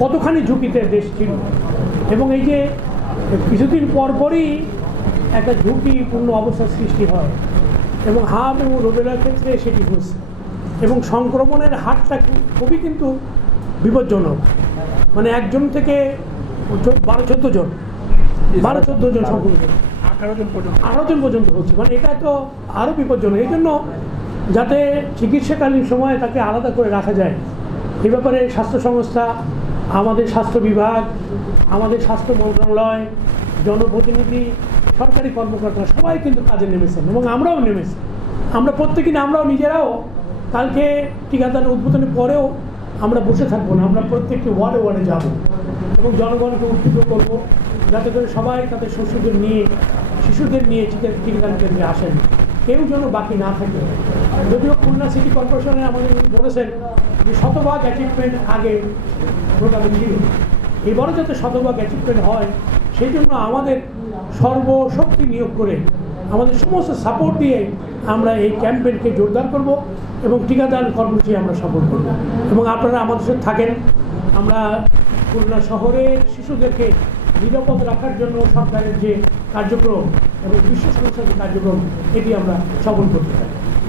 কতখানি ঝুঁকিতে দেশ ছিল, এবং এই যে কিছুদিন পরপরই একটা ঝুঁকিপূর্ণ অবস্থার সৃষ্টি হয়, এবং হাব এবং রুবেলার ক্ষেত্রে সেটি হচ্ছে, এবং সংক্রমণের হারটা খুবই কিন্তু বিপজ্জনক। মানে একজন থেকে 12-14 জন সংক্রমিত, 18 জন পর্যন্ত হচ্ছে। মানে এটা তো আরও বিপজ্জনক। এই জন্য যাতে চিকিৎসাকালীন সময়ে তাকে আলাদা করে রাখা যায়, এই ব্যাপারে স্বাস্থ্য সংস্থা, আমাদের স্বাস্থ্য বিভাগ, আমাদের স্বাস্থ্য মন্ত্রণালয়, জনপ্রতিনিধি, সরকারি কর্মকর্তা সবাই কিন্তু কাজে নেমেছেন, এবং আমরাও নেমেছি। আমরা প্রত্যেকে আমরাও নিজেরাও কালকে টিকাদান উদ্বোধনের পরেও আমরা বসে থাকবো না, আমরা প্রত্যেকটি ওয়ার্ডে ওয়ার্ডে যাব এবং জনগণকে উদ্বুদ্ধ করবো যাতে করে সবাই তাদের শিশুদের নিয়ে টিকাদান কেন্দ্রে আসেন, কেউ যেন বাকি না থাকে। যদিও খুলনা সিটি কর্পোরেশনে আমাদের বলেছেন যে 100% অ্যাচিভমেন্ট আগে প্রোগ্রামে ছিল, এবারও যাতে 100% অ্যাচিভমেন্ট হয় সেই জন্য আমাদের সর্বশক্তি নিয়োগ করে আমাদের সমস্ত সাপোর্ট দিয়ে আমরা এই ক্যাম্পেইনকে জোরদার করব এবং টিকাদান কর্মসূচি আমরা সফল করব। এবং আপনারা আমাদের সাথে থাকেন। আমরা খুলনা শহরের শিশুদেরকে নিরাপদ রাখার জন্য সরকারের যে কার্যক্রম এবং বিশ্ব সংস্থার যে কার্যক্রম, এটি আমরা সফল করতে চাই।